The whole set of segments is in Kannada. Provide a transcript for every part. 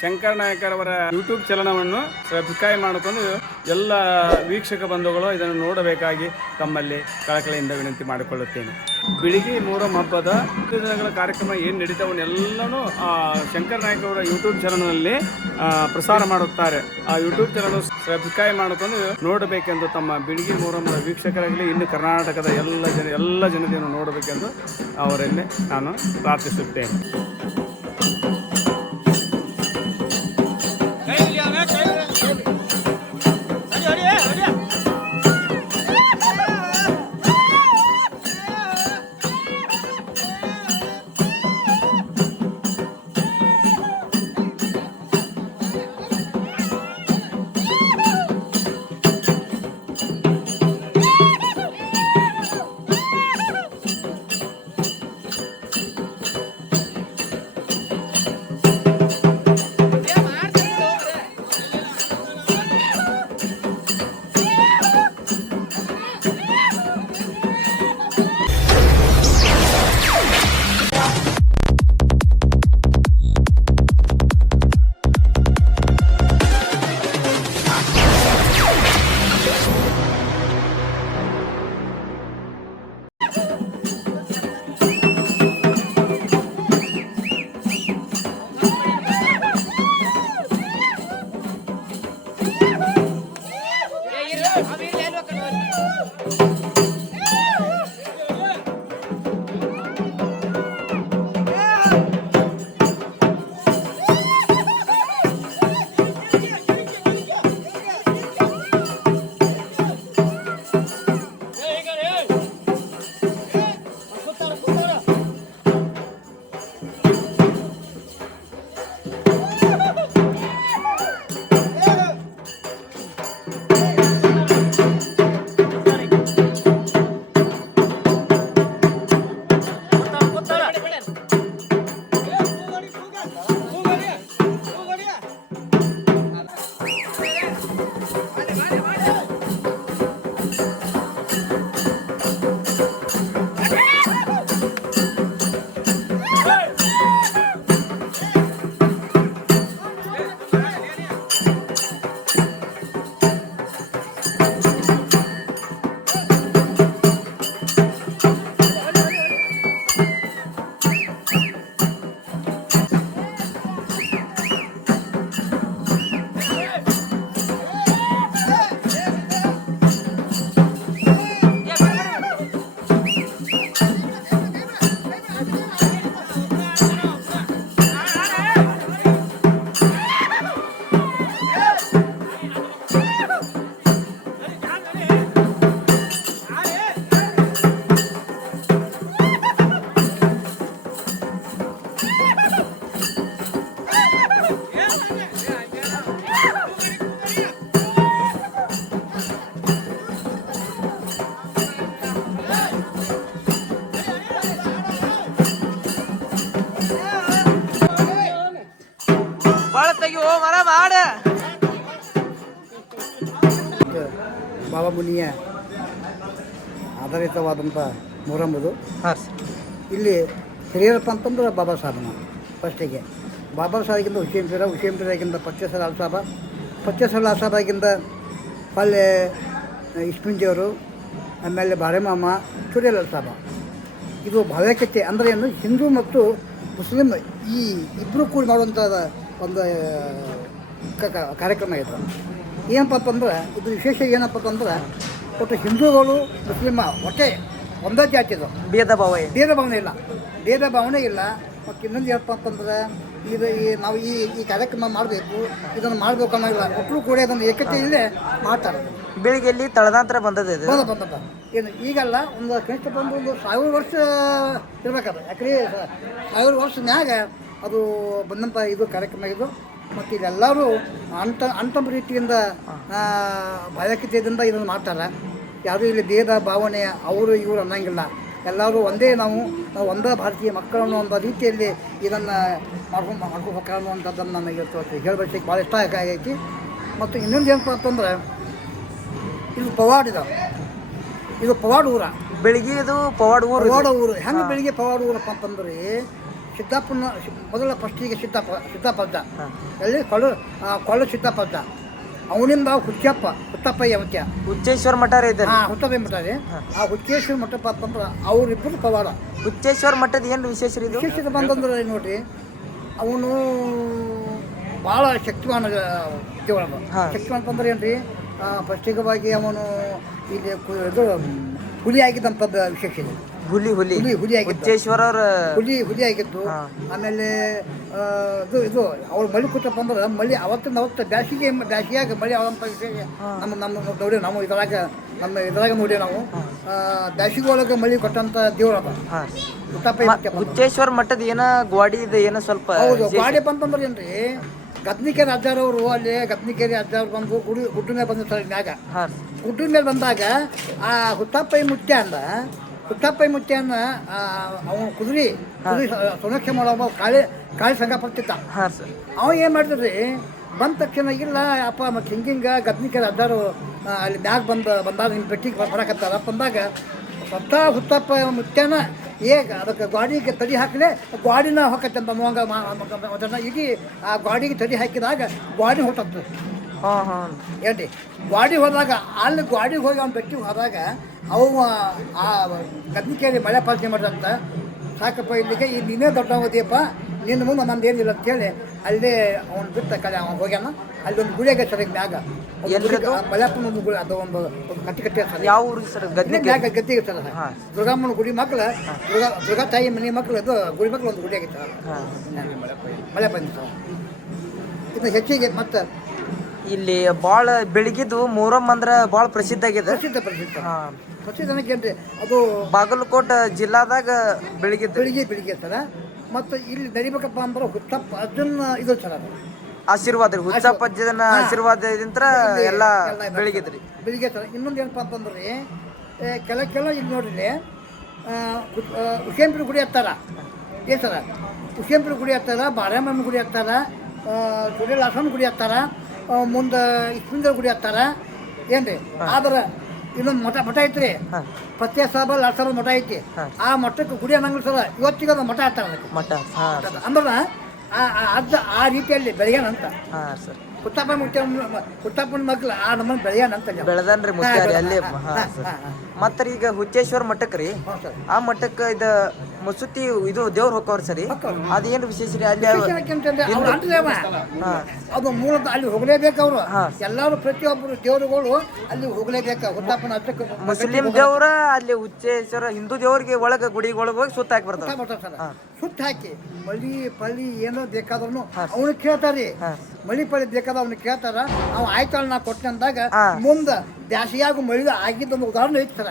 ಶಂಕರ ನಾಯಕರವರ ಯೂಟ್ಯೂಬ್ ಚಾನಲನ್ನು ಸಬ್ಸ್ಕ್ರೈಬ್ ಮಾಡಿಕೊಂಡು ಎಲ್ಲ ವೀಕ್ಷಕ ಬಂಧುಗಳು ಇದನ್ನು ನೋಡಬೇಕಾಗಿ ತಮ್ಮಲ್ಲಿ ಕಳಕಳಿಯಿಂದ ವಿನಂತಿ ಮಾಡಿಕೊಳ್ಳುತ್ತೇನೆ. ಬೆಳಿಗ್ಗೆ ಮೊಹರಂ ಹಬ್ಬದ ದಿನಗಳ ಕಾರ್ಯಕ್ರಮ ಏನು ನಡೀತಾವನ್ನೆಲ್ಲನೂ ಶಂಕರ ನಾಯಕರವರ ಯೂಟ್ಯೂಬ್ ಚಾನಲ್ನಲ್ಲಿ ಪ್ರಸಾರ ಮಾಡುತ್ತಾರೆ. ಆ ಯೂಟ್ಯೂಬ್ ಚಾನಲ್ ಸಬ್ಸ್ಕ್ರೈಬ್ ಮಾಡಿಕೊಂಡು ನೋಡಬೇಕೆಂದು ತಮ್ಮ ಬೆಳಿಗ್ಗೆ ಮೊಹರಂನ ವೀಕ್ಷಕರಾಗಲಿ ಇನ್ನು ಕರ್ನಾಟಕದ ಎಲ್ಲ ಜನತೆಯನ್ನು ನೋಡಬೇಕೆಂದು ಅವರಲ್ಲಿ ನಾನು ಪ್ರಾರ್ಥಿಸುತ್ತೇನೆ. ಬಾಬಾ ಮುನಿಯ ಆಧಾರಿತವಾದಂಥ ಮೊಹರಂಬುದು. ಇಲ್ಲಿ ಹಿರಿಯರಪ್ಪ ಅಂತಂದ್ರೆ ಬಾಬಾ ಸಾಹೇಬನ ಫಸ್ಟಿಗೆ ಬಾಬಾ ಸಾಹೇಬ್ಗಿಂತ ಹುಸೇನ್ ಪೀರಾಗಿಂದ ಪಚ್ಚೇಸರ್ ಆಲ್ ಸಾಹೇಬಾಗಿಂದ ಪಲ್ಲೆ ಇಸ್ಪಿಂಜಿಯವರು, ಆಮೇಲೆ ಬಾರೆಮಾಮ ಚುರಿಯಲ್ ಸಾಹೇಬ. ಇದು ಭಾವ್ಯಕತೆ ಅಂದರೆ ಏನು, ಹಿಂದೂ ಮತ್ತು ಮುಸ್ಲಿಂ ಈ ಇಬ್ಬರು ಕೂಡಿ ಮಾಡುವಂಥ ಒಂದು ಕಾರ್ಯಕ್ರಮ ಇದು. ಏನಪ್ಪ ಅಂತಂದ್ರೆ ಇದು ವಿಶೇಷ ಏನಪ್ಪ ಅಂತಂದ್ರೆ ಒಟ್ಟು ಹಿಂದೂಗಳು ಮುಸ್ಲಿಮ ಒಟ್ಟೆ ಒಂದೇ ಜಾತಿದು, ಭೇದ ಭಾವನೆ ಇಲ್ಲ. ಮತ್ತು ಇನ್ನೊಂದು ಏನಪ್ಪ ಅಂತಂದ್ರೆ ನಾವು ಈ ಕಾರ್ಯಕ್ರಮ ಮಾಡಬೇಕು, ಇದನ್ನು ಮಾಡಬೇಕು ಅನ್ನೋಲ್ಲ, ಒಟ್ಟರು ಕೂಡ ಅದನ್ನು ಏಕತೆಯಲ್ಲೇ ಮಾಡ್ತಾರೆ. ಬೆಳಿಗ್ಗೆಯಲ್ಲಿ ತಳದಾಂತರ ಬಂದದ ಏನು ಈಗಲ್ಲ, ಒಂದು ಕನಿಷ್ಠ ಬಂದು ಒಂದು 1000 ವರ್ಷ ಇರಬೇಕದು. ಯಾಕಂದ್ರೆ 1000 ವರ್ಷ ಮ್ಯಾಗ ಅದು ಬಂದಂಥ ಇದು ಕಾರ್ಯಕ್ರಮ ಇದು. ಮತ್ತು ಇದೆಲ್ಲರೂ ಅಂತಮ ರೀತಿಯಿಂದ ಭಾವೈಕ್ಯತೆಯಿಂದ ಇದನ್ನು ಮಾಡ್ತಾರೆ. ಯಾವುದೂ ಇಲ್ಲಿ ಭೇದ ಭಾವನೆ ಅವರು ಇವರು ಅನ್ನೋಂಗಿಲ್ಲ. ಎಲ್ಲರೂ ಒಂದೇ, ನಾವು ಒಂದೇ ಭಾರತೀಯ ಮಕ್ಕಳನ್ನು ಒಂದು ರೀತಿಯಲ್ಲಿ ಇದನ್ನು ಮಾಡ್ಕೋಬೇಕು ಅನ್ನುವಂಥದ್ದನ್ನು ನನಗೆ ಹೇಳಬೇಕು, ಭಾಳ ಇಷ್ಟ ಆಗೈತಿ. ಮತ್ತು ಇನ್ನೊಂದು ಏನಪ್ಪ ಅಂತಂದ್ರೆ ಇದು ಪವಾಡ್ ಊರ. ಬೆಳಿಗ್ಗೆ ಇದು ಪವಾಡ್ ಊರು. ಹೆಂಗೆ ಬೆಳಿಗ್ಗೆ ಪವಾಡ್ ಊರಪ್ಪ ಅಂತಂದ್ರೆ ಸಿದ್ದಾಪುರ ಮೊದಲ ಫಸ್ಟಿಗೆ ಸಿದ್ದಪ್ಪಜ್ಜ ಎಲ್ಲಿ ಕೊಳ್ಳ ಸಿದ್ದಪ್ಪಜ್ಜ ಅವನಿಂದ ಹುಚ್ಚಪ್ಪಯ್ಯ ಮತ್ಯ ಹುಚ್ಚೇಶ್ವರ ಮಠ ರೀ ಇದೆ. ಹುಚ್ಚಪ್ಪಯ್ಯ ಮಠ ರೀ. ಆ ಹುಚ್ಚೇಶ್ವರ ಮಠಪ್ಪ ಅಂತಂದ್ರೆ ಅವರಿಬ್ಬರು ಪವಾಡ. ಹುಚ್ಚೇಶ್ವರ ಮಠದ ಏನು ವಿಶೇಷ ರೀ ಇದು? ವಿಶೇಷತೆ ಬಂದಂದ್ರೆ ನೋಡ್ರಿ, ಅವನು ಭಾಳ ಶಕ್ತಿವಾನ ದೇವರ. ಶಕ್ತಿವಾನ ಅಂತಂದ್ರೆ ಏನ್ರಿ, ಪ್ರತ್ಯೇಕವಾಗಿ ಅವನು ಇಲ್ಲಿ ಇದು ಹುಲಿ ಆಗಿದ್ದಂಥದ್ದು ವಿಶೇಷ ಇದೆ. ಹುಲಿ ಹುಚ್ಚೇಶ್ವರ ಅವ್ರ ಹುಲಿ ಆಗಿದ್ದು. ಆಮೇಲೆ ಇದು ಅವ್ರು ಮಳಿ ಕೂತಪ್ಪ ಅಂದ್ರೆ ಮಳಿ ಅವತ್ತು ಬ್ಯಾಸಿಯಾಗ ಮಳಿ ಆದಂಥ ವಿಶೇಷ ನಮ್ಮ ನೋಡಿ. ನಮ್ಮ ಇದ್ರಾಗ ನೋಡಿ ನಾವು ಬ್ಯಾಸಿಗೆ ಒಳಗೆ ಮಳಿ ಕೊಟ್ಟಂತ ದೇವ್ರ ಹುಚ್ಚೇಶ್ವರ ಮಠದ ಏನ ಗೋಡಿ ಇದೆ, ಏನೋ ಸ್ವಲ್ಪ ಹೌದು. ಗಾಡಿ ಬಂತಂದ್ರೆ ಏನ್ರಿ, ಗದ್ನಿಕೆರೆ ಅಜ್ಜಾರವರು ಅಲ್ಲಿ ಗದ್ನಿಕೆರೆ ಅಜ್ಜಾರು ಬಂದು ಗುಡ್ಡ ಮೇಲೆ ಬಂದಿರ್ತಾರೆ ಮ್ಯಾಗ. ಗುಡ್ಡ ಮೇಲೆ ಬಂದಾಗ ಆ ಹುತ್ತಪ್ಪಯ್ಯ ಮುತ್ಯನ್ನ ಅವನು ಕುದುರೆ ಸುರಕ್ಷೆ ಮಾಡೋ ಕಾಳಿ ಸಂಘ ಬರ್ತಿದ್ದ. ಅವ ಏನು ಮಾಡಿದ್ರಿ, ಬಂದ ತಕ್ಷಣ ಇಲ್ಲ ಅಪ್ಪ ಮತ್ತು ಹಿಂಗಿಂಗ ಗದ್ನಿಕೆರೆ ಅಜ್ಜಾರು ಅಲ್ಲಿ ಮ್ಯಾಗ ಬಂದಾಗ ನಿಮ್ಮ ಬೆಟ್ಟಿಗೆ ಬರಕತ್ತಾರ ಬಂದಾಗ ಸ್ವತಃ ಹುತ್ತಪ್ಪ ಮುತ್ಯಾನ ಅದಕ್ಕೆ ಗಾಡಿಗೆ ತಡಿ ಹಾಕಲೇ ಗಾಡಿನ ಹೊಕ್ಕತ್ತೆ ಅಂತ ಅನ್ನುವಂಗ ಇಡೀ ಆ ಗಾಡಿಗೆ ತಡಿ ಹಾಕಿದಾಗ ಗಾಡಿ ಹೊಟ್ಟದ್ದು. ಏನ್ರಿ, ಗಾಡಿ ಹೋದಾಗ ಅಲ್ಲಿ ಗಾಡಿಗೆ ಹೋಗಿ ಅವ್ನು ಬೆಟ್ಟಿಗೆ ಹೋದಾಗ ಅವು ಆ ಗದ್ನಿಕೆರೆ ಮಳೆ ಪಾಲನೆ ಮಾಡಿದಂತ ಸಾಕಪ್ಪ ಇಲ್ಲಿಗೆ ಈ ನೀನೇ ದೊಡ್ಡವದಿಯಪ್ಪ, ನಿನ್ನ ಮುಂದೆ ನಂದು ಏನಿಲ್ಲ ಅಂತೇಳಿ ಅಲ್ಲೇ ಅವ್ನು ಬಿಟ್ಟ ಕಡೆ ಅವ್ನು ಹೋಗ್ಯಾನ. ಅಲ್ಲಿ ಒಂದು ಗುಡಿ ಆಗೈತೆ ಸರ್ ಮ್ಯಾಗ, ಮಲ್ಯಪ್ಪನ ಒಂದು ಗುಡಿ, ಅದು ಒಂದು ಕಟ್ಟಿ ಯಾವ ಊರಿಗೆ ಸರ್? ಮ್ಯಾಗ ಗದ್ದಿಗೆ ಸರ್ ದುರ್ಗಮ್ಮನ ಗುಡಿ ಮಕ್ಕಳು, ದುರ್ಗಾ ತಾಯಿ ಮನೆ ಮಕ್ಕಳು, ಅದು ಗುಡಿ ಮಕ್ಕಳು ಒಂದು ಗುಡಿ ಆಗೈತೆ ಮಲ್ಯಪ್ಪ ಸರ್. ಇನ್ನು ಹೆಚ್ಚಿಗೆ ಮತ್ತೆ ಇಲ್ಲಿ ಭಾಳ ಬೆಳಗಿದ್ದು ಮೊಹರಂ ಅಂದ್ರೆ ಭಾಳ ಪ್ರಸಿದ್ಧ ಆಗಿದೆ. ಪ್ರಸಿದ್ಧ ಏನಂದ್ರೆ ಅದು ಬಾಗಲಕೋಟೆ ಜಿಲ್ಲಾದಾಗ ಬೆಳಿಗ್ಗೆ ಸರ. ಮತ್ತು ಇಲ್ಲಿ ನಡಿಬೇಕಪ್ಪ ಅಂದ್ರೆ ಹುಚ್ಚಪ್ಪ ಅಜ್ಜನ ಇದು ಸರ್, ಅದು ಆಶೀರ್ವಾದ ರೀ. ಹುಚ್ಚಪ್ಪ ಅಜ್ಜನ ಆಶೀರ್ವಾದದಿಂದ ಎಲ್ಲ ಬೆಳಿಗ್ಗೆ ಸರ್. ಇನ್ನೊಂದು ಏನಪ್ಪ ಅಂತಂದ್ರೆ ಕೆಲ ಇಲ್ಲಿ ನೋಡ್ರಿ, ಹುಸೇಂಪುರ ಗುಡಿ ಹತ್ತಾರ ಏನು ಸರ, ಹುಸೇಂಪುರ ಗುಡಿ ಹತ್ತಾರ, ಬಾರಾಮಮ್ಮ ಗುಡಿ ಹತ್ತಾರ, ಸುರೇಲಾಸನ ಗುಡಿ ಹತ್ತಾರ, ಮುಂದೆ ಇಸ್ಪಿಂದರ್ ಗುಡಿ ಹತ್ತಾರ ಏನ್ರಿ. ಆದ್ರೆ ಇನ್ನೊಂದು ಮಠ ಐತ್ರಿ, ಪತ್ಯ ಸಾಬ ಲಾಸರ ಮಠ ಐತಿ. ಆ ಮಠಕ್ಕೆ ಗುಡಿ ಅನ್ನಂಗಿಲ್ಲ ಸರ, ಇವತ್ತಿಗೆ ಅದು ಮಠ ಹತ್ತಾರ ಅಂದ್ರೆ ಅಜ್ಜ ಆ ರೀತಿಯಲ್ಲಿ ಬೆಳೆಯಾನಂತ. ಹುಟ್ಟಪ್ಪನ ಮಕ್ಳು ಆ ನಮ್ಮನ್ನ ಬೆಳೆಯಾನಂತ ಬೆಳೆದನ್ರಿ ಮುತ್ಯಾರಿ ಅಲ್ಲಿ. ಮತ್ತ ಈಗ ಹುಚ್ಚೇಶ್ವರ ಮಠಕ್ಕೆ ರೀ, ಆ ಮಠಕ್ಕೆ ಇದು ಮಸೂತಿ ಇದು ದೇವ್ರು ಹೋಗೋರು ಸರಿ, ಅದೇನು ವಿಶೇಷ ರೀ ಅಲ್ಲಿ? ಅದು ಮೂಲದ ಅಲ್ಲಿ ಹೋಗ್ಲೇಬೇಕು ಅವರು ಎಲ್ಲಾರು, ಪ್ರತಿಯೊಬ್ಬರು ದೇವರುಗಳು ಅಲ್ಲಿ ಹೋಗ್ಲೇಬೇಕು. ಹುಟ್ಟಪ್ಪನ ಅಜ್ಜಕ್ಕೆ ಮುಸ್ಲಿಂ ದೇವ್ರ ಅಲ್ಲಿ ಹುಚ್ಚೇಶ್ವರ ಹಿಂದೂ ದೇವ್ರಿಗೆ ಒಳಗ ಗುಡಿಗೊಳಗೆ ಹೋಗಿ ಸುತ್ತ ಹಾಕಿ ಬರ್ತಾರೆ. ಸುತ್ತ ಹಾಕಿ ಮಳಿ ಪಳಿ ಏನೋ ಬೇಕಾದ್ರೂ ಅವನು ಕೇಳ್ತಾರಿ. ಮಳಿ ಪಳಿ ಬೇಕಾದ ಅವ್ನು ಕೇಳ್ತಾರ. ಅವ್ ಆಯ್ತಾಳ ನಾ ಕೊಟ್ಟೆ ಅಂದಾಗ ಮುಂದೆ ಬ್ಯಾಸಿಯಾಗ ಮಳಿ ಆಗಿದ್ದೊಂದು ಉದಾಹರಣೆ ಐತರ.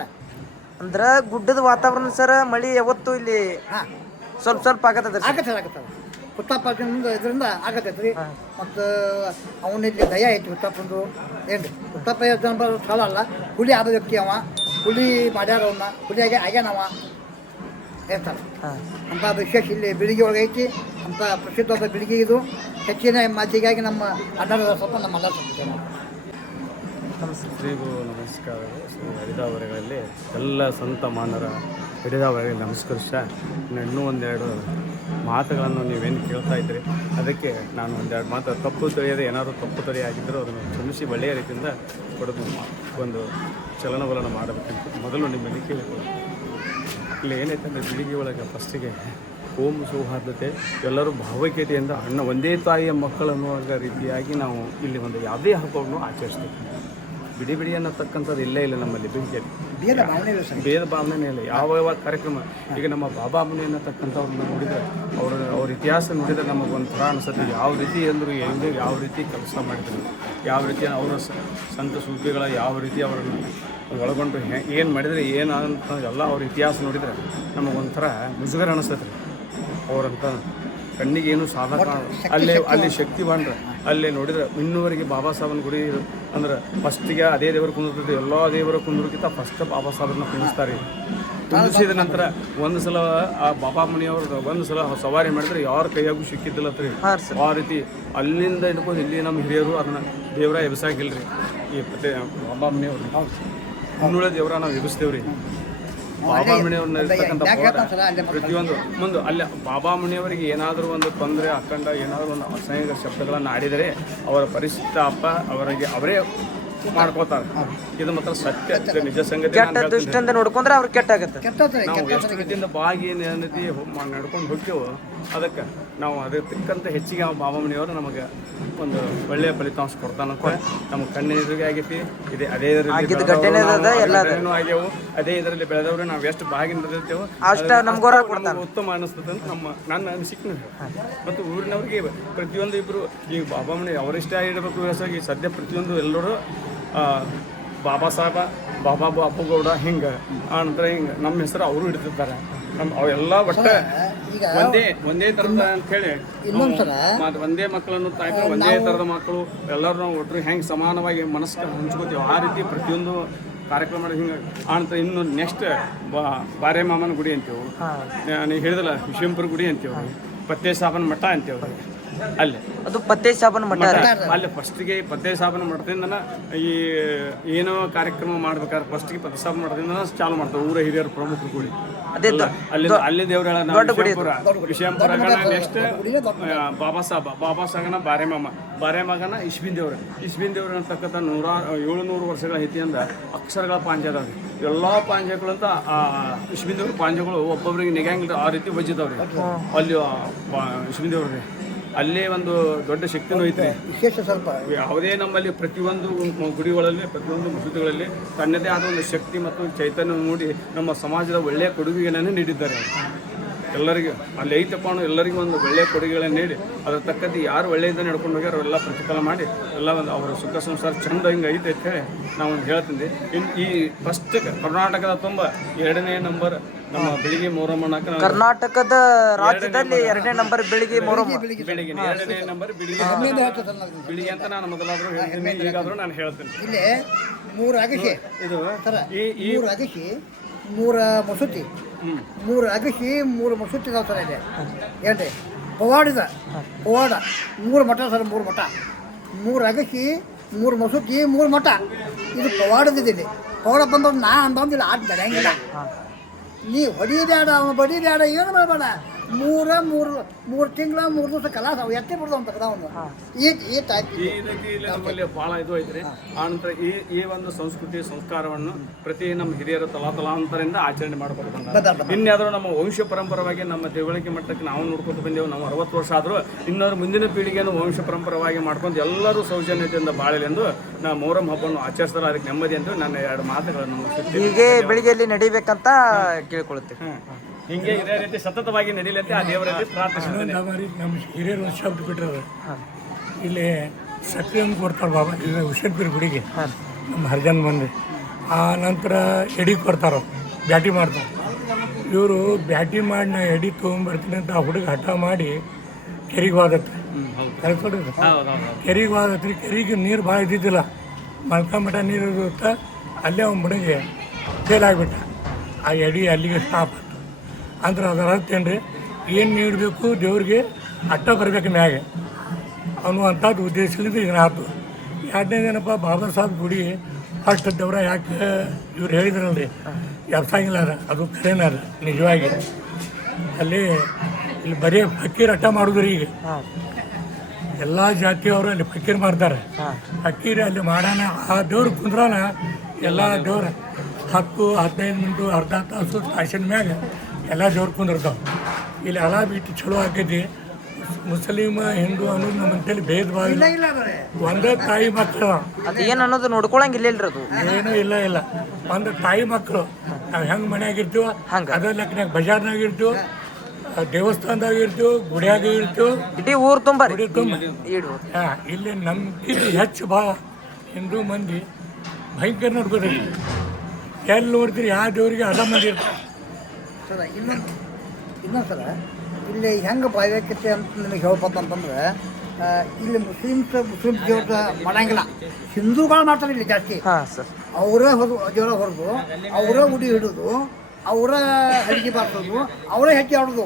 ಅಂದ್ರ ಗುಡ್ಡದ ವಾತಾವರಣ ಸರ್, ಮಳಿ ಯಾವತ್ತು ಇಲ್ಲಿ ಸ್ವಲ್ಪ ಆಗತ್ತದ. ಹುತ್ತಪ್ಪ ಮುಂದೆ ಇದರಿಂದ ಆಗತ್ತೈತ್ರಿ. ಮತ್ತು ಅವನಲ್ಲಿ ದಯ ಐತಿ ಹುತ್ತಪ್ಪಂದು ಏನ್ರಿ. ಹುತ್ತಪ್ಪ ಜನ ಸ್ಥಳ ಅಲ್ಲ, ಹುಲಿ ಆದ ವ್ಯಕ್ತಿ ಅವ, ಹುಲಿ ಮಾಡ್ಯಾರ ಅವನ್ನ, ಹುಲಿಯಾಗೆ ಆಗ್ಯಾನವ ಹೇಳ್ತಾರೆ ಅಂತ ವಿಶೇಷ ಇಲ್ಲಿ ಬಿಳಿಗಿ ಒಳಗೆ ಐತಿ ಅಂತ ಪ್ರಸಿದ್ಧವಾದ ಬಿಳಿಗಿ. ಇದು ಹೆಚ್ಚಿನ ಮಾತಿಗಾಗಿ ನಮ್ಮ ಅಣ್ಣರ ಸ್ವಲ್ಪ ನಮ್ಮ ಅಣ್ಣ ಶ್ರೀಗುರು ನಮಸ್ಕಾರಗಳು. ಶ್ರೀ ಹರಿದಾವರೆಗಳಲ್ಲಿ ಎಲ್ಲ ಸಂತ ಮಾನರ ಹಿಡಿದವರಿಗೆ ನಮಸ್ಕರಿಸ. ಇನ್ನೂ ಒಂದೆರಡು ಮಾತುಗಳನ್ನು ನೀವೇನು ಕೇಳ್ತಾ ಇದ್ದೀರಿ, ಅದಕ್ಕೆ ನಾನು ಒಂದೆರಡು ಮಾತು ತಪ್ಪು ತಿಳಿಯದೆ ಏನಾದರೂ ತಪ್ಪು ತಿಳಿಯಾಗಿದ್ದರೂ ಅದನ್ನು ಕ್ಷಮಿಸಿ ಒಳ್ಳೆಯ ರೀತಿಯಿಂದ ಕೊಡೋದು ಒಂದು ಚಲನವಲನ ಮಾಡಬೇಕಂತ ಮೊದಲು ನಿಮ್ಮಲ್ಲಿ ಕೇಳಿಕೊಳ್ಳಿ. ಇಲ್ಲಿ ಏನೈತಂದರೆ ಬಿಳಿಗಿ ಒಳಗೆ ಫಸ್ಟಿಗೆ ಕೋಮು ಸೌಹಾರ್ದತೆ, ಎಲ್ಲರೂ ಭಾವೈಕ್ಯತೆಯಿಂದ ಒಂದೇ ತಾಯಿಯ ಮಕ್ಕಳು ಅನ್ನುವ ರೀತಿಯಾಗಿ ನಾವು ಇಲ್ಲಿ ಒಂದು ಯಾವುದೇ ಹಬ್ಬವನ್ನು ಆಚರಿಸ್ತೀವಿ. ಬಿಡಿ ಅನ್ನತಕ್ಕಂಥದ್ದು ಇಲ್ಲೇ ಇಲ್ಲ ನಮ್ಮಲ್ಲಿ. ಭೇದ ಭಾವನೆ ಇಲ್ಲ. ಯಾವ ಕಾರ್ಯಕ್ರಮ ಈಗ ನಮ್ಮ ಬಾಬಾ ಮುನಿ ಅನ್ನತಕ್ಕಂಥವ್ರನ್ನ ನೋಡಿದರೆ ಅವ್ರ ಇತಿಹಾಸ ನೋಡಿದರೆ ನಮಗೊಂಥರ ಅನಿಸುತ್ತೆ. ಯಾವ ರೀತಿ ಅಂದರು ಹೆಂಗೆ, ಯಾವ ರೀತಿ ಕೆಲಸ ಮಾಡಿದ್ರು, ಯಾವ ರೀತಿ ಅವರ ಸಂತ ಸೂಫಿಗಳ ಯಾವ ರೀತಿ ಅವರನ್ನು ಒಳಗೊಂಡು ಏನು ಮಾಡಿದರೆ ಏನು ಅಂತ ಎಲ್ಲ ಅವ್ರ ಇತಿಹಾಸ ನೋಡಿದರೆ ನಮಗೊಂಥರ ಮುಜುಗರ ಅನಿಸ್ತೈತೆ ರೀ. ಅವರಂತ ಕಣ್ಣಿಗೆ ಏನು ಸಾಧಕ ಅಲ್ಲಿ ಶಕ್ತಿವಾನ್ರ ಅಲ್ಲಿ ನೋಡಿದ್ರೆ ಇನ್ನೂವರೆಗೆ ಬಾಬಾ ಸಾಹೇಬನ ಗುಡಿ ಅಂದ್ರೆ ಫಸ್ಟಿಗೆ ಅದೇ ದೇವರು ಕುಂದಿರ್ತದೆ. ಎಲ್ಲ ದೇವರ ಕುಂದ್ರಕ್ಕಿಂತ ಫಸ್ಟ್ ಬಾಬಾ ಸಾಹೇಬ್ರನ್ನ ಕುಂದಿಸ್ತಾರೆ. ಕುಂದಿಸಿದ ನಂತರ ಒಂದು ಸಲ ಆ ಬಾಬಾ ಮನೆಯವ್ರದ್ದು ಒಂದು ಸಲ ಸವಾರಿ ಮಾಡಿದ್ರೆ ಯಾರ ಕೈಯಾಗೂ ಸಿಕ್ಕಿದ್ದಿಲ್ಲತ್ರಿ. ಆ ರೀತಿ ಅಲ್ಲಿಂದ ಹಿಡ್ಕೊಂಡು ಇಲ್ಲಿ ನಮ್ಮ ಹಿರಿಯರು ಅದನ್ನು ದೇವರ ಎಬ್ಸಾಗಿಲ್ಲ ರೀ. ಈ ಬಾಬಾ ಮನೆಯವ್ರು ಇನ್ನುಳ ದೇವರ ನಾವು ಎಬ್ಸ್ತೇವೆ ರೀ. ಬಾಬಾ ಮುನಿಯವ್ರನ್ನ ಇರ್ತಕ್ಕಂಥ ಯಾಕೆ ಹೇಳ್ತಾನೆ ಸರ್ ಅಲ್ಲೇ ಪ್ರತಿಯೊಂದು ಮುಂದೆ ಅಲ್ಲೇ ಬಾಬಾ ಮುನಿಯವರಿಗೆ ಏನಾದರೂ ಒಂದು ತೊಂದರೆ ಅಖಂಡ ಏನಾದರೂ ಒಂದು ಅಸಹ್ಯ ಶಬ್ದಗಳನ್ನು ಆಡಿದರೆ ಅವರ ಪರಿಸ್ಥಿತಿ ಅಪ್ಪ ಅವರಿಗೆ ಅವರೇ ಮಾಡ್ಕೋತಾರೆ. ಇದು ಮಾತ್ರ ಸತ್ಯ, ಇದು ನಿಜ ಸಂಗತಿ. ಕೆಟ್ಟ ದೃಷ್ಟಿಯಿಂದ ನೋಡ್ಕೊಂಡ್ರೆ ಅವ್ರು ಕೆಟ್ಟಾಗತ್ತೆ. ಕೆಟ್ಟೋಗ್ತಾರೆ ನಾವು ಎಷ್ಟು ರೀತಿಯಿಂದ ಬಾಗಿ ಏನೈತಿ ನಡ್ಕೊಂಡು ಹೋಗ್ತೇವೋ ಅದಕ್ಕೆ ನಾವು ಅದಕ್ಕಿಂತ ಹೆಚ್ಚಿಗೆ ಆ ಬಾಬಾ ಮುನಿಯವರು ನಮಗೆ ಒಂದು ಒಳ್ಳೆಯ ಫಲಿತಾಂಶ ಕೊಡ್ತಾನಂತ ನಮ್ಮ ಕಣ್ಣಿನ ಎದುರಿಗೆ ಆಗೈತಿ. ಇದೆ ಅದೇ ಘಟನೆನೂ ಆಗ್ಯಾವು, ಅದೇ ಇದರಲ್ಲಿ ಬೆಳೆದವರು ನಾವು ಎಷ್ಟು ಬಾಗಿ ನಡೆದಿರ್ತೇವೋ ಅಷ್ಟ ನಮ್ಗೆ ಉತ್ತಮ ಅನಿಸ್ತದೆ ಅಂತ ನನ್ನ ಅನಿಸಿಕೆ. ಮತ್ತು ಊರಿನವ್ರಿಗೆ ಪ್ರತಿಯೊಂದು ಇಬ್ಬರು ಈಗ ಬಾಬಾ ಮುನಿ ಅವರಿಷ್ಟ ಇಡಬೇಕು ವ್ಯವಸಾಯ ಸದ್ಯ ಪ್ರತಿಯೊಂದು ಎಲ್ಲರೂ ಬಾಬಾ ಸಾಹೇಬ, ಬಾಬಾ ಬಾಪುಗೌಡ ಹಿಂಗೆ ಆನಂತರ ಹಿಂಗೆ ನಮ್ಮ ಹೆಸರು ಅವರು ಹಿಡಿತಿರ್ತಾರೆ. ನಮ್ಮ ಅವೆಲ್ಲ ಒಟ್ಟೆ ಒಂದೇ ಥರದ ಅಂಥೇಳಿ ಒಂದೇ ಮಕ್ಕಳನ್ನು ತಾಯ್ತಾರೆ, ಒಂದೇ ಥರದ ಮಕ್ಕಳು ಎಲ್ಲರೂ ನಾವು ಒಟ್ಟರು ಹೆಂಗೆ ಸಮಾನವಾಗಿ ಮನಸ್ಸು ಹಂಚ್ಕೋತೀವಿ ಆ ರೀತಿ ಪ್ರತಿಯೊಂದು ಕಾರ್ಯಕ್ರಮ ಮಾಡಿ ಹಿಂಗೆ ಆನಂತರ ಇನ್ನು ನೆಕ್ಸ್ಟ್ ಬಾರೆ ಮಾಮನ ಗುಡಿ ಅಂತೀವಿ, ನೀವು ಹೇಳಿದಲ್ಲ ವಿಶ್ವಂಪುರ ಗುಡಿ ಅಂತೀವಿ, ಪತ್ತೆ ಸಾಬನ ಮಠ ಅಂತೀವಿ. ಅಲ್ಲಿ ಅದು ಪತ್ತೆ ಸಾಬನ ಮಠ ಅಲ್ಲಿ ಫಸ್ಟಿಗೆ ಪತ್ತೆ ಸಾಬನ ಮಠದಿಂದ ಈ ಏನೋ ಕಾರ್ಯಕ್ರಮ ಮಾಡ್ಬೇಕಾದ್ರೆ ಫಸ್ಟಿಗೆ ಪತ್ತೆ ಸಾಬನ ಮಠದಿಂದ ಚಾಲು ಮಾಡ್ತಾರೆ ಊರ ಹಿರಿಯರು ಪ್ರಮುಖರು ಕೂಡಿ. ಅಲ್ಲಿ ದೇವ್ರ ವಿಷಯಂಪುರ ನೆಕ್ಸ್ಟ್ ಬಾಬಾ ಸಾಹೇಬನ ಬಾರೆ ಮಗನ ಇಶ್ಬಿನ್ ದೇವ್ರ ಅಂತಕ್ಕಂಥ 700 ವರ್ಷಗಳ ಹಿತಿಯಿಂದ ಅಕ್ಷರಗಳ ಪಾಂಜ ಅದಾವ್ರಿ. ಎಲ್ಲ ಪಾಂಜಗಳಂತ ಇಶ್ಬಿನ್ ದೇವ್ರ ಪಾಂಜಗಳು ಒಬ್ಬೊಬ್ರಿಗೆ ನೆಗಂಗಿಲ್ಲ ಆ ರೀತಿ ಬಜ್ಜಿದವ್ರಿ. ಅಲ್ಲಿ ಇಶ್ಬಿನ್ ದೇವ್ರಿಗೆ ಅಲ್ಲೇ ಒಂದು ದೊಡ್ಡ ಶಕ್ತಿನೂ ಐತೆ. ವಿಶೇಷ ಸ್ವಲ್ಪ ಯಾವುದೇ ನಮ್ಮಲ್ಲಿ ಪ್ರತಿಯೊಂದು ಗುಡಿಗಳಲ್ಲಿ ಪ್ರತಿಯೊಂದು ಮಸೂದಿಗಳಲ್ಲಿ ತನ್ನದೇ ಆದ ಒಂದು ಶಕ್ತಿ ಮತ್ತು ಚೈತನ್ಯ ಮೂಡಿ ನಮ್ಮ ಸಮಾಜದ ಒಳ್ಳೆಯ ಕೊಡುಗೆಗಳನ್ನು ನೀಡಿದ್ದಾರೆ. ಎಲ್ಲರಿಗೂ ಅಲ್ಲಿ ಐತಪ್ಪ ಎಲ್ಲರಿಗೂ ಒಂದು ಒಳ್ಳೆಯ ಕೊಡುಗೆಗಳನ್ನು ನೀಡಿ ಅದರ ತಕ್ಕಂತೆ ಯಾರು ಒಳ್ಳೆಯದನ್ನು ನಡ್ಕೊಂಡು ಹೋಗ್ಯಾರ ಅವೆಲ್ಲ ಪ್ರತಿಫಲ ಮಾಡಿ ಎಲ್ಲ ಒಂದು ಅವರ ಸುಖ ಸಂಸಾರ ಚಂದ ಹಿಂಗೆ ಐತೆ ಅಂತ ಹೇಳಿ ನಾವು ಹೇಳ್ತೀನಿ. ಈ ಫಸ್ಟ್ ಕರ್ನಾಟಕದ ತುಂಬ 2ನೇ ನಂಬರ್ ನಮ್ಮ ಬೆಳಿಗ್ಗೆ ಮೊಹರಮ್ಮನ ಕರ್ನಾಟಕದ ರಾಜ್ಯದಲ್ಲಿ 2ನೇ ನಂಬರ್ ಬೆಳಿಗ್ಗೆ ಮೊಹರಮ್ಮ. ಬೆಳಿಗ್ಗೆ 2ನೇ ನಂಬರ್ ಬೆಳಿಗ್ಗೆ ಅಂತ ನಾನು ಮೊದಲಾದರೂ ಹೇಳ್ತೀನಿ, ಈಗಾದರೂ ನಾನು ಹೇಳ್ತೀನಿ. ಇಲ್ಲಿ 3 ಅಗಶಿ ಇದು ಈ 3 ಅಗಶಿ 3 ಮಸೂತಿ 3 ಅಗಶಿ 3 ಮಸೂತಿ ಇದಾವೆ ಸರ್. ಇದೆ ಏನ್ರಿ ಪವಾಡ 3 ಮಠ ಸರ್. 3 ಮಠ 3 ಅಗಶಿ 3 ಮಸೂತಿ 3 ಮಠ. ಇದು ಪವಾಡದಿದೆ. ಪವಾಡ ಬಂದವ್ರು ನಾ ಅಂದಿಲ್ಲ ಆಟ ನಡೆಯಂಗಿಲ್ಲ. ನೀ ಹೊಡಿಬೇಡ ಅವನು ಬಡಿಬೇಡ ಏನು ಮಾಡಬೇಡ. 3 ತಿಂಗಳ 3 ದಿವಸ ಕಲಾಸ ಅವು ಎತ್ತೆ ಬಿಡ್ದು ಅಂತ ಅವನು ಈ ಟೈಪ್ ನಮ್ಮಲ್ಲಿ ಭಾಳ ಇದು ಐತ್ರಿ. ಆನಂತರ ಈ ಒಂದು ಸಂಸ್ಕೃತಿ ಸಂಸ್ಕಾರವನ್ನು ಪ್ರತಿ ನಮ್ಮ ಹಿರಿಯರ ತಲಾಂತರದಿಂದ ಆಚರಣೆ ಮಾಡ್ಕೊಂಡು ಇನ್ಯಾದರೂ ನಮ್ಮ ವಂಶ ಪರಂಪರವಾಗಿ ನಮ್ಮ ತಿಳುವಳಿಕೆ ಮಟ್ಟಕ್ಕೆ ನಾವು ನೋಡ್ಕೊತ ಬಂದೆವು. ನಾವು 60 ವರ್ಷ ಆದರೂ ಇನ್ನೊಂದು ಮುಂದಿನ ಪೀಳಿಗೆಯನ್ನು ವಂಶ ಪರಂಪರವಾಗಿ ಮಾಡ್ಕೊಂಡು ಎಲ್ಲರೂ ಸೌಜನ್ಯತೆಯಿಂದ ಬಾಳಲೆಂದು ನಾವು ಮೊಹರಂ ಹಬ್ಬವನ್ನು ಆಚರಿಸ್ತಾರೆ. ಅದಕ್ಕೆ ನೆಮ್ಮದಿ ಅಂತ ನನ್ನ 2 ಮಾತುಗಳನ್ನು ಹೀಗೆ ಬೆಳಿಗ್ಗೆಯಲ್ಲಿ ನಡಿಬೇಕಂತ ಕೇಳ್ಕೊಳ್ತೇವೆ. ಹಿಂಗೆ ಇದೇ ರೀತಿ ಸತತವಾಗಿ ನಡೀಲಂತೆ ಆ ದೇವರಲ್ಲಿ ಪ್ರಾರ್ಥಿಸಿದ್ದೇನೆ. ನಮ್ಮ ಹಿರಿಯರು ಒಂದು ಶಬ್ದ ಬಿಟ್ಟರು ಇಲ್ಲಿ ಸಕ್ರೆ ಅಂತ ಕೊಡ್ತಾರೆ ಬಾಬಾ ಇದು ವಿಷಯಪುರ ಗುಡಿಗೆ ನಮ್ಮ ಹರಿಜನ್ ಮಂದಿ. ಆ ನಂತರ ಎಡಿ ಕೊಡ್ತಾರೆ, ಬ್ಯಾಟಿ ಮಾಡ್ತಾರೆ. ಇವರು ಬ್ಯಾಟಿ ಮಾಡಿ ನಾ ಎಡಿ ತೊಗೊಂಬರ್ತೀನಿ ಅಂತ ಆ ಹುಡುಗ ಹಠ ಮಾಡಿ ಕೆರೆಗೆ ಹೋದತ್ರಿ. ಕೆರೆಗೆ ಹೋದತ್ರಿ. ಕೆರೆಗೆ ನೀರು ಭಾಳ ಇದ್ದಿದ್ದಿಲ್ಲ, ಮಲ್ಕೊಂಬಿಟ್ಟ ನೀರು ಇರುತ್ತೆ. ಅಲ್ಲೇ ಅವ್ನ ಹುಡುಗಿ ಫೇಲ್ ಆಗಿಬಿಟ್ಟ. ಆ ಎಡಿ ಅಲ್ಲಿಗೆ ಸ್ಟಾಪ್ ಆಯ್ತು. ಅಂದ್ರೆ ಅದರ ಅರ್ಥ ಏನು ರೀ, ಏನು ನೀಡಬೇಕು ದೇವ್ರಿಗೆ ಅಟ್ಟ ಬರಬೇಕು ಮ್ಯಾಗೆ ಅವನು ಅಂಥದ್ದು ಉದ್ದೇಶದಿಂದ ಇದನ್ನಾಯ್ತು. 2ನೇದೇನಪ್ಪ ಬಾಬಾ ಸಾಹೇಬ್ ಗುಡಿ ಫಸ್ಟ್ ದೇವ್ರ ಯಾಕೆ ಇವ್ರು ಹೇಳಿದ್ರಲ್ರಿ ಎಬ್ಸಂಗಿಲ್ಲ ಅದ, ಅದು ಖರೇನ ಅದ ನಿಜವಾಗಿ. ಅಲ್ಲಿ ಇಲ್ಲಿ ಬರೀ ಫಕ್ಕೀರ್ ಅಟ್ಟ ಮಾಡೋದ್ರಿ. ಈಗ ಎಲ್ಲ ಜಾತಿಯವರು ಅಲ್ಲಿ ಫಕ್ಕೀರ್ ಮಾಡ್ತಾರೆ. ಫಕ್ಕೀರ್ ಅಲ್ಲಿ ಮಾಡೋಣ ಆ ದೇವ್ರು ಕುಂದ್ರಾನ ಎಲ್ಲ ದೇವ್ರ 10-15 ಮಿನಿಟು ಅರ್ಧ ತಾಸು ತಾಸಿನ ಮ್ಯಾಗ ಎಲ್ಲ ದೇವ್ರು ಕುಂದಿರ್ತಾವೆ. ಇಲ್ಲಿ ಅಲಾ ಬಿಟ್ಟು ಚಲೋ ಆಕೈತಿ. ಮುಸ್ಲಿಮ್ ಹಿಂದೂ ಅನ್ನೋದು ನಮ್ಮ ಅಂತೇಳಿ ಭೇದ ಭಾವ ಇಲ್ಲ. ಒಂದೇ ತಾಯಿ ಮಕ್ಕಳು ಅದು ಏನು ಅನ್ನೋದು ನೋಡ್ಕೊಳಂಗಿಲ್ಲ ಅದು ಏನೂ ಇಲ್ಲ. ಒಂದು ತಾಯಿ ಮಕ್ಕಳು ನಾವು ಹೆಂಗೆ ಮನ್ಯಾಗ ಇರ್ತೀವೋ ಅದೇ ಲೆಕ್ಕನಾಗ ಬಜಾರ್ನಾಗ ಇರ್ತೀವೋ, ದೇವಸ್ಥಾನದಾಗ ಇರ್ತೀವೋ, ಗುಡಿಯಾಗ ಇರ್ತೀವೋ, ಇಡೀ ಊರು ತುಂಬ ಗುಡಿ ತುಂಬ. ಇಲ್ಲಿ ನಮ್ಗಿಂತ ಹೆಚ್ಚು ಭಾವ ಹಿಂದೂ ಮಂದಿ ಭಯಂಕರ ನೋಡ್ಕೋತೀವಿ. ಎಲ್ಲಿ ನೋಡ್ತೀರಿ ಯಾವ ದೇವರಿಗೆ ಅದ ಮಂದಿ ಇರ್ತಾರೆ ಸರ. ಇನ್ನೊಂದು ಸರ ಇಲ್ಲಿ ಹೆಂಗೆ ಬಾಯ್ಬೇಕತ್ತೆ ಅಂತ ನಿಮಗೆ ಹೇಳ್ಬೋದಂತಂದ್ರೆ ಇಲ್ಲಿ ಮುಸ್ಲಿಮ್ ದೇವ್ರ ಮಾಡಂಗಿಲ್ಲ, ಹಿಂದೂಗಳು ಮಾಡ್ತಾರೆ ಇಲ್ಲಿ ಜಾಸ್ತಿ. ಅವರೇ ದೇವರ ಹೊರದು ಅವರೇ ಉಡಿ ಹಿಡಿದು ಅವರ ಅಡಿಗೆ ಬಾರ್ಸೋದು, ಅವರೇ ಹೆಜ್ಜೆ ಆಡೋದು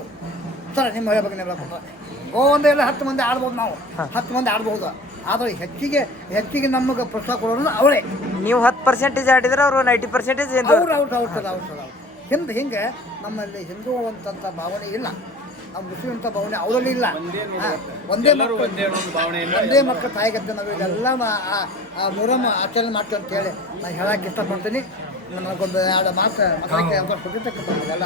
ಸರ್. ನಿಮ್ಮ ಹೇಳ್ಬೇಕು ಒಂದೆಲ್ಲ 10 ಮಂದಿ ಆಡ್ಬೋದು, ನಾವು 10 ಮಂದಿ ಆಡ್ಬೋದು. ಆದರೆ ಹೆಚ್ಚಿಗೆ ನಮಗೆ ಪ್ರೋತ್ಸಾಹ ಕೊಡೋದು ಅವರೇ. ನೀವು 10% ಆಡಿದ್ರೆ ಅವರು 90% ಅವ್ರು ಹಿಂಗೆ ನಮ್ಮಲ್ಲಿ ಹಿಂದೂ ಅಂತಂಥ ಭಾವನೆ ಇಲ್ಲ, ನಮ್ಮ ಮುಸ್ಲಿಂ ಅಂತ ಭಾವನೆ ಅವರಲ್ಲಿ ಇಲ್ಲ. ಒಂದೇ ಮಕ್ಕಳು ತಾಯಿಗತ್ತೆ ನಾವು ಇದೆಲ್ಲ ಮೊಹರಂ ಆಚರಣೆ ಮಾಡ್ತೀವಿ ಅಂತೇಳಿ ನಾನು ಹೇಳಕ್ಕೆ ಇಷ್ಟಪಡ್ತೀನಿ. ನನಗೊಂದು ಎರಡು ಮಾತು ಮಕ್ಕಳಿಗೆ ಎಲ್ಲ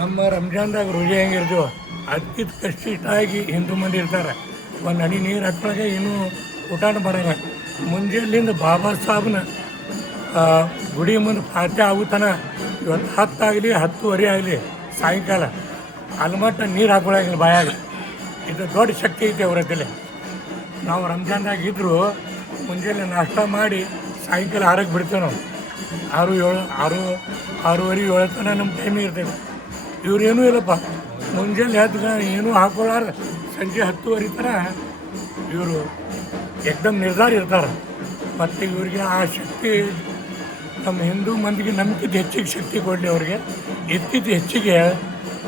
ನಮ್ಮ ರಂಜಾನ್ದಾಗ ರೋಜೆ ಹೆಂಗಿರ್ತೀವೋ ಅದಕ್ಕಿಂತ ಕಷ್ಟಿಷ್ಟಾಗಿ ಹಿಂದೂ ಮಂದಿ ಇರ್ತಾರೆ. ಒಂದು ಹನಿ ನೀರು ಹಾಕ್ಕೊಳಗೆ ಇನ್ನೂ ಊಟನೂ ಬರೋಲ್ಲ. ಮುಂಜಾನೆಯಿಂದ ಬಾಬಾ ಸಾಹಬ್ನ ಗುಡಿ ಮುಂದೆ ಪಾಠ ಆಗುತ್ತಾನ. ಇವತ್ತು 10 ಆಗಲಿ 10:30 ಆಗಲಿ ಸಾಯಂಕಾಲ ಅಲ್ಮಟ್ಟ ನೀರು ಹಾಕೊಳ್ಳೋಂಗಿಲ್ಲ ಬಾಯಾಗ. ಇದು ದೊಡ್ಡ ಶಕ್ತಿ ಐತೆ ಅವ್ರ ಹತ್ತಲ್ಲಿ. ನಾವು ರಂಜಾನ್ದಾಗ ಇದ್ದರೂ ಮುಂಜಾನೆ ನಾಷ್ಟ ಮಾಡಿ ಸಾಯಂಕಾಲ 6ಕ್ಕೆ ಬಿಡ್ತೇವೆ ನಾವು. 6:30 7 ತನಕ ನಮ್ಮ ಟೈಮಿಗೆ ಇರ್ತೇವೆ. ಇವ್ರೇನೂ ಇಲ್ಲಪ್ಪ, ಮುಂಜಾನೆ ಎದ್ದು ಏನೂ ಹಾಕೊಳ್ಳಾರ ಸಂಜೆ 10:30 ತನಕ ಇವರು ಏಕದಮ್ ನಿರ್ಧಾರ ಇರ್ತಾರೆ. ಮತ್ತು ಇವ್ರಿಗೆ ಆ ಶಕ್ತಿ ನಮ್ಮ ಹಿಂದೂ ಮಂದಿಗೆ ನಮ್ಗಿಂತ ಹೆಚ್ಚಿಗೆ ಶಕ್ತಿ ಕೊಡಲಿ ಅವ್ರಿಗೆ. ಇದಕ್ಕಿಂತ ಹೆಚ್ಚಿಗೆ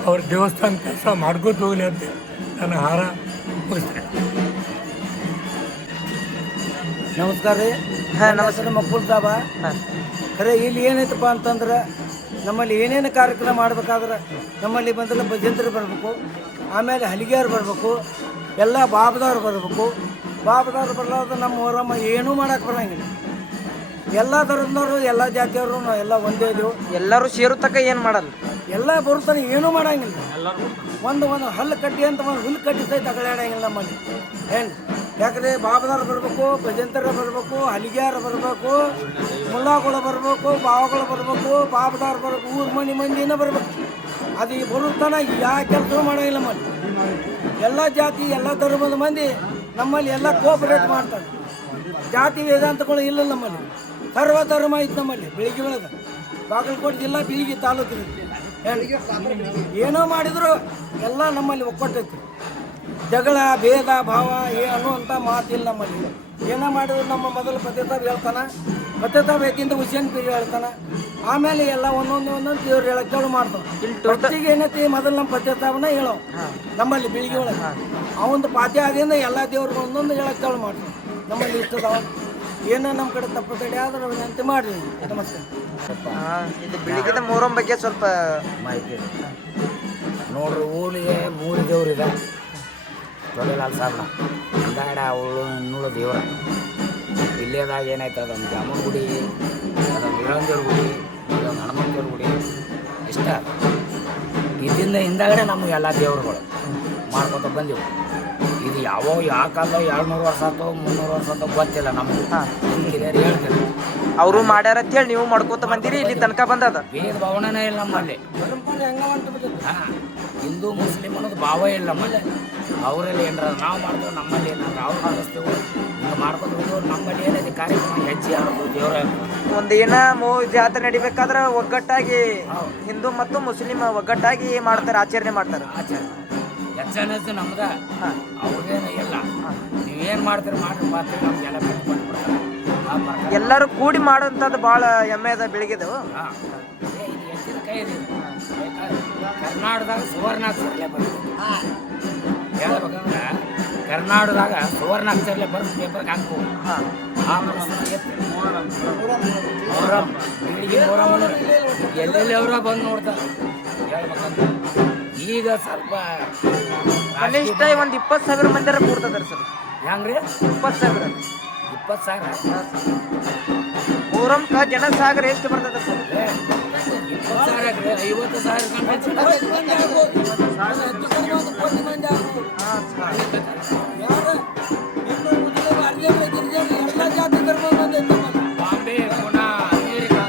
ಅವ್ರ ದೇವಸ್ಥಾನ ಕೆಲಸ ಮಾಡ್ಕೋತ ಹೋಗಲಿ ಅಂತ ನನ್ನ ಹಾರ ಮುಗಿಸ್ತೇನೆ. ನಮಸ್ಕಾರ ರೀ. ನಮಸ್ಕಾರ ಮಕ್ಕಳು ಸಾಬ. ಖರೆ ಇಲ್ಲಿ ಏನೈತಪ್ಪ ಅಂತಂದ್ರೆ ನಮ್ಮಲ್ಲಿ ಏನೇನು ಕಾರ್ಯಕ್ರಮ ಮಾಡ್ಬೇಕಾದ್ರೆ ನಮ್ಮಲ್ಲಿ ಬಂದಲ್ಲ ಭಜಂತ್ರಿ ಬರಬೇಕು, ಆಮೇಲೆ ಹಲಿಗೆಯವ್ರು ಬರಬೇಕು, ಎಲ್ಲ ಬಾಬದವ್ರು ಬರಬೇಕು. ಬಾಬದವ್ರು ಬರಲಾರ್ದು ನಮ್ಮ ಮೊಹರಮ್ಮ ಏನೂ ಮಾಡೋಕೆ ಬರೋಂಗಿಲ್ಲ. ಎಲ್ಲ ಧರ್ಮದವರು ಎಲ್ಲ ಜಾತಿಯವರು ನಾವು ಎಲ್ಲ ಒಂದೇ ಇದೀವಿ. ಎಲ್ಲರೂ ಸೇರು ತಕ್ಕ ಏನು ಮಾಡಲ್ಲ, ಎಲ್ಲ ಬರುತ್ತಾನೆ ಏನೂ ಮಾಡೋಂಗಿಲ್ಲ. ಒಂದು ಹಲ್ಲು ಕಟ್ಟಿ ಅಂತ ಒಂದು ಹುಲ್ಲು ಕಟ್ಟಿ ಸಹಿತ ತಗೊಳ್ಳಾಡಂಗಿಲ್ಲ ನಮ್ಮಲ್ಲಿ. ಏನು ಯಾಕಂದರೆ ಬಾಬದವ್ರು ಬರಬೇಕು, ಭಜಂತರ ಬರಬೇಕು, ಹಲಿಗ್ಯಾರ ಬರಬೇಕು, ಮುಲ್ಲಾಗಳು ಬರಬೇಕು, ಬಾವಗಳು ಬರಬೇಕು, ಬಾಬದವ್ರು ಬರಬೇಕು, ಊರು ಮಂದಿನ ಬರಬೇಕು. ಅದು ಬರುತ್ತಾನ ಯಾವ ಕೆಲಸ ಮಾಡೋಂಗಿಲ್ಲ ನಮ್ಮಲ್ಲಿ. ಎಲ್ಲ ಜಾತಿ ಎಲ್ಲ ಧರ್ಮದ ಮಂದಿ ನಮ್ಮಲ್ಲಿ ಎಲ್ಲ ಕೋಪರೇಟ್ ಮಾಡ್ತಾರೆ. ಜಾತಿ ವೇದಾಂತಗಳು ಇಲ್ಲ ನಮ್ಮಲ್ಲಿ. ಸರ್ವ ಧರ್ಮ ಐತೆ ನಮ್ಮಲ್ಲಿ. ಬೆಳಿಗ್ಗೆ ಒಳಗೆ ಬಾಗಲಕೋಟೆ ಜಿಲ್ಲಾ ಬೀಗಿ ತಾಲೂಕು ಏನೋ ಮಾಡಿದ್ರು ಎಲ್ಲ ನಮ್ಮಲ್ಲಿ ಒಕ್ಕಟ್ಟೈತಿ. ಜಗಳ ಭೇದ ಭಾವ ಅನ್ನುವಂಥ ಮಾತಿಲ್ಲ ನಮ್ಮಲ್ಲಿ. ಏನೋ ಮಾಡಿದ್ರು ನಮ್ಮ ಮೊದಲು ಪತ್ತೆತಾವ್ ಹೇಳ್ತಾನೆ, ಪತ್ತೆತಾವ್ ಐತಿಂದ ಹುಸೇನ್ ಪೀರಿ ಹೇಳ್ತಾನೆ, ಆಮೇಲೆ ಎಲ್ಲ ಒಂದೊಂದು ದೇವ್ರು ಹೇಳಕ್ಕೆ ಚಾಲು ಮಾಡ್ತಾವೆ. ಪ್ರತಿಗೆ ಏನೈತಿ ಮೊದಲು ನಮ್ಮ ಪತ್ತೆತಾವನ್ನ ಹೇಳೋ ನಮ್ಮಲ್ಲಿ ಬೆಳಿಗ್ಗೆ ಒಳಗೆ ಅವಂದು ಪಾತ್ಯ ಆದಿಂದ ಎಲ್ಲ ದೇವ್ರಿಗೆ ಒಂದೊಂದು ಹೇಳಕ್ಕೆ ಚಾಲು ಮಾಡ್ತಾವೆ. ನಮ್ಮಲ್ಲಿ ಇಷ್ಟದಾವ ಏನೋ ನಮ್ಮ ಕಡೆ ತಪ್ಪು ತಡೆ ಆದ್ರೆ ವಿನಂತಿ ಮಾಡಿರಿ. ನಮಸ್ಕಾರ. ಇದು ಬೆಳಿಗ್ಗೆ ಮೊಹರಂ ಬಗ್ಗೆ ಸ್ವಲ್ಪ ಮಾಹಿತಿ ನೋಡ್ರಿ. ಊರಿಗೆ 3 ದೇವ್ರಿದೆ. ತೊಳೆಲಾಲ್ ಸಾಬ್ನ ಅಂದಾಡ ಅವಳು ಇನ್ನೂಳು ದೇವ್ರ ಇಲ್ಲೇದಾಗ ಏನಾಯ್ತು, ಅದೊಂದು ಜಾಮೂನ್ ಗುಡಿ, ಅದೊಂದು ಇಳಂದೇವ್ರ ಗುಡಿ, ಅದೊಂದು ಹನುಮಂತೇವ್ರ ಗುಡಿ ಇಷ್ಟ. ಇದರಿಂದ ಹಿಂದಾಗಡೆ ನಮಗೆ ಎಲ್ಲ ದೇವ್ರುಗಳು ಮಾಡ್ಕೊತ ಬಂದೆವು. ಇದು ಯಾವ ಕಾಲದಾಗ 200 ವರ್ಷ ಆಯ್ತು 300 ವರ್ಷ ಆಯ್ತು ಗೊತ್ತಿಲ್ಲ ನಮಗೆ. ಹಿರಿಯರು ಹೇಳ್ತಾರೆ ಅವರು ಮಾಡ್ಯಾರ ಅಂತೇಳಿ ನೀವು ಮಾಡ್ಕೋತ ಬಂದಿರಿ, ಇಲ್ಲಿ ತನಕ ಬಂದದ. ಭೇದ ಭಾವನೆ ಇಲ್ಲ ನಮ್ಮಲ್ಲಿ. ಹಾಂ, ಹಿಂದೂ ಮುಸ್ಲಿಂ ಅನ್ನೋದು ಭಾವ ಇಲ್ಲ ನಮ್ಮಲ್ಲಿ. ಅವರಲ್ಲಿ ಏನಾರ ನಾವು ಮಾಡ್ತೇವೆ, ನಮ್ಮಲ್ಲಿ ಏನಾರ ಅವ್ರು ಮಾಡಿಸ್ತೇವೆ, ಹಿಂಗೆ ಮಾಡ್ಕೊಂಡು ಹೋಗೋರು. ನಮ್ಮಲ್ಲಿ ಏನೈತೆ ಕಾರ್ಯಕ್ರಮ ಹೆಜ್ಜೆ ಆಡ್ಬೋದು ದೇವ್ರ. ಒಂದು ಏನ ಜಾತ್ರೆ ನಡಿಬೇಕಾದ್ರೆ ಒಗ್ಗಟ್ಟಾಗಿ ಹಿಂದೂ ಮತ್ತು ಮುಸ್ಲಿಂ ಒಗ್ಗಟ್ಟಾಗಿ ಮಾಡ್ತಾರೆ, ಆಚರಣೆ ಮಾಡ್ತಾರೆ. ಆಚರಣೆ ಹೆಚ್ಚು ನಮ್ದ ಅವ್ರದ್ದೇನು ಇಲ್ಲ. ನೀವೇನು ಮಾಡ್ತೀರಿ ಮಾಡ್ರಿ ಮಾಡ್ತೀರಿ, ನಮ್ಗೆಲ್ಲ ಬಿಟ್ಕೊಂಡು ಬಿಡ್ತಾರೆ. ಆ ಪ್ರಕಾರ ಎಲ್ಲರೂ ಕೂಡಿ ಮಾಡುವಂಥದ್ದು ಭಾಳ ಹೆಮ್ಮೆ ಅದ ಬೆಳಿಗ್ಗೆದು. ಹಾಂ, ಇದು ಹೆಚ್ಚಿನ ಕೈ ಇದೆ. ಕರ್ನಾಟಕದಾಗ ಸುವರ್ಣಾಕ್ಷರಲೆ ಬರ್ತದೆ. ಹೇಳ್ಬೇಕಂದ್ರೆ ಕರ್ನಾಟಕದಾಗ ಸುವರ್ಣಾಕ್ಷರಲೆ ಬರೆದು ಪೇಪರ್ಗೆ ಹಾಕ್ಬೋದು. ಆ ಮೊಹರಂ ಬೆಳಿಗ್ಗೆ ಮೊಹರಂ ಎಲ್ಲೆಲ್ಲಿ ಅವರ ಬಂದು ನೋಡ್ತಾರೆ. ಹೇಳ್ಬೇಕಂದ್ರೆ ಈಗ ಸ್ವಲ್ಪ ಕನಿಷ್ಠ ಒಂದು 20,000 ಮಂದಿರ ಕೂಡ್ತದಾರೆ ಸರ್. ಹೆಂಗ್ರಿ? 20,000. 20,000 ಮೊಹರಂಕ ಜನ ಸಾಗರ ಎಷ್ಟು ಬರ್ತದೆ ಸರ್? 20,000 50,000 ಬಾಂಬೆ, ಪುಣೆ, ಅಮೇರಿಕಾ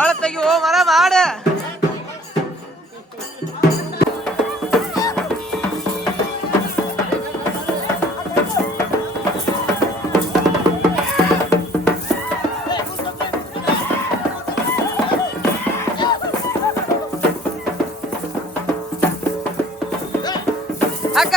ಹೊಳ ತೆಗಿ ಹೋ ಮರ ಮಾಡ ಹಾಕ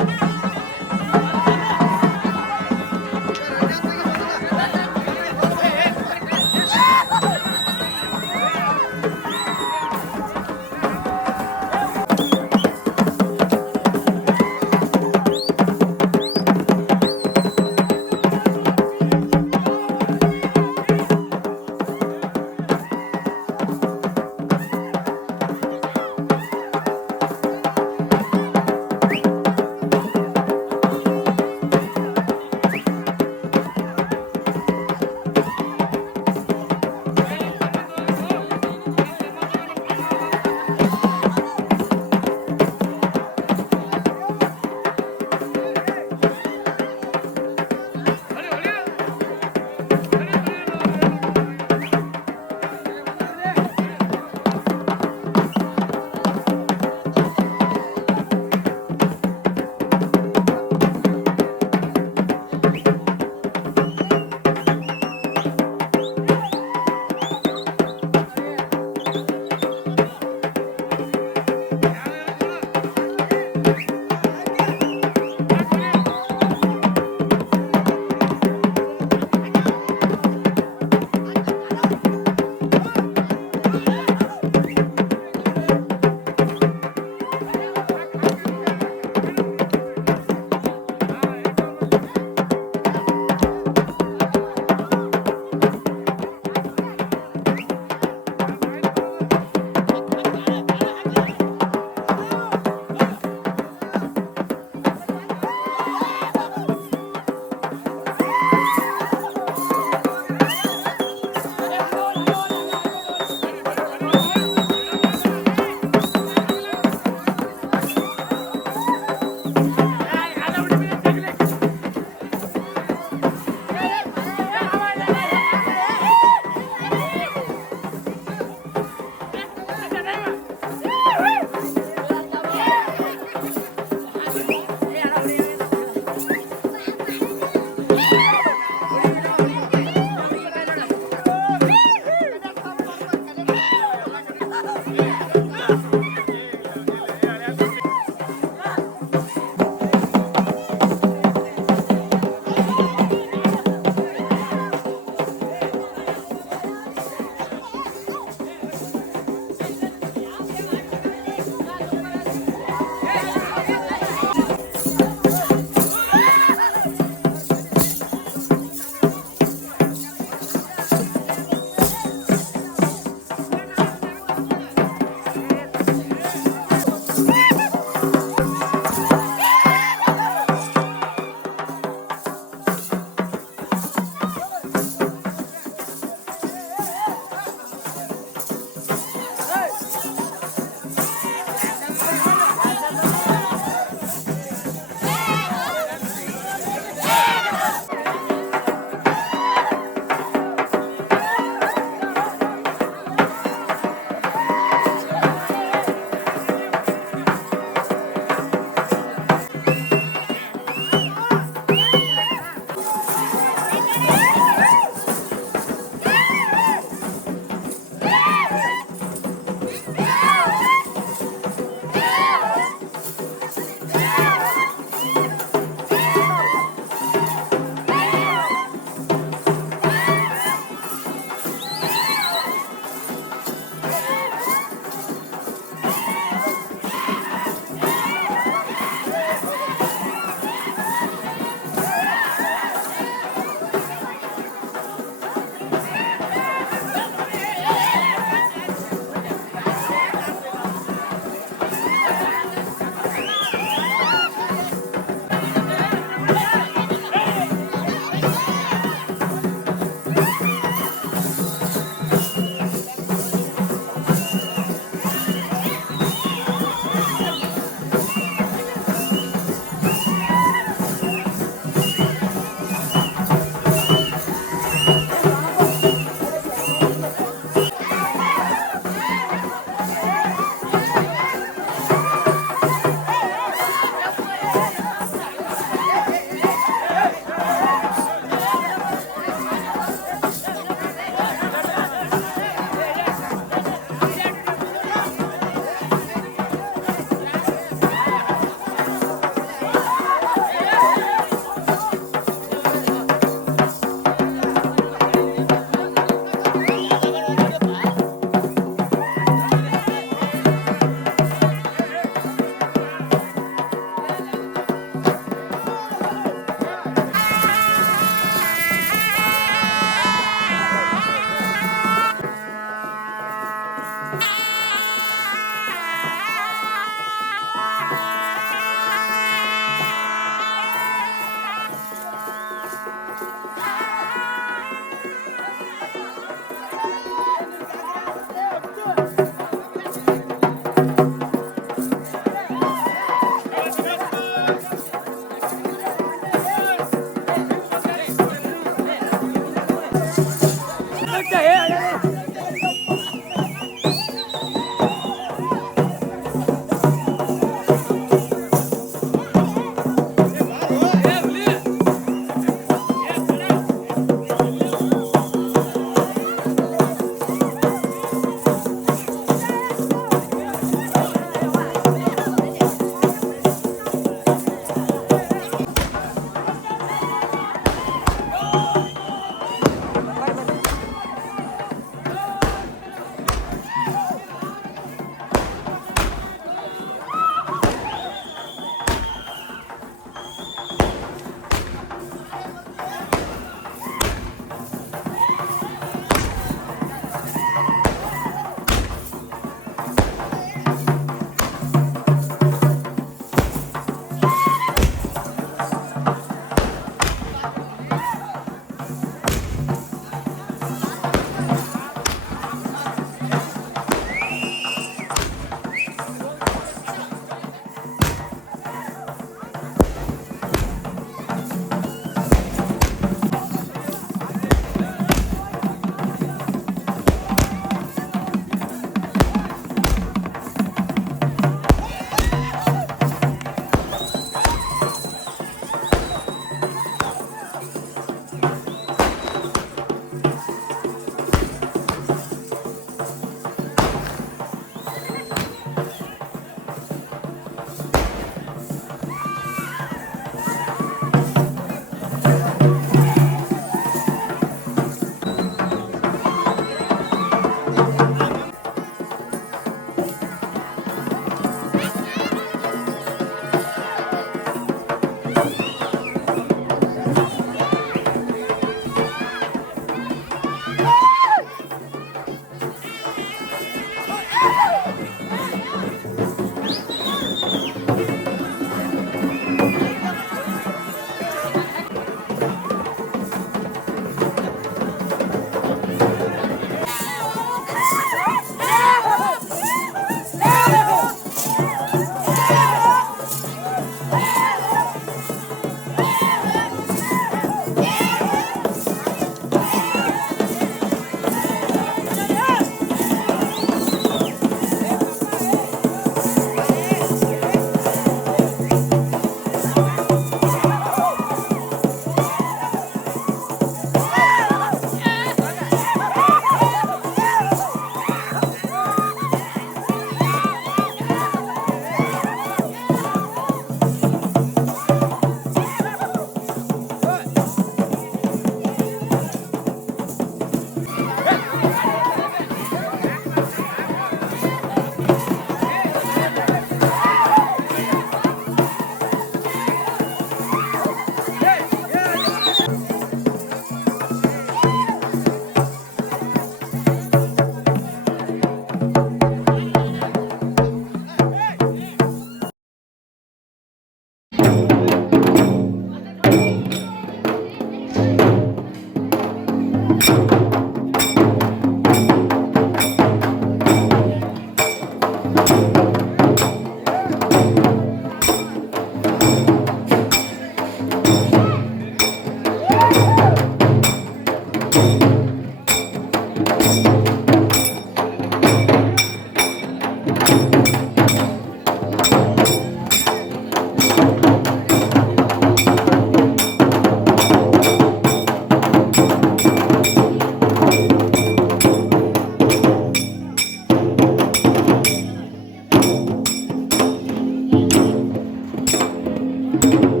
ಸರ್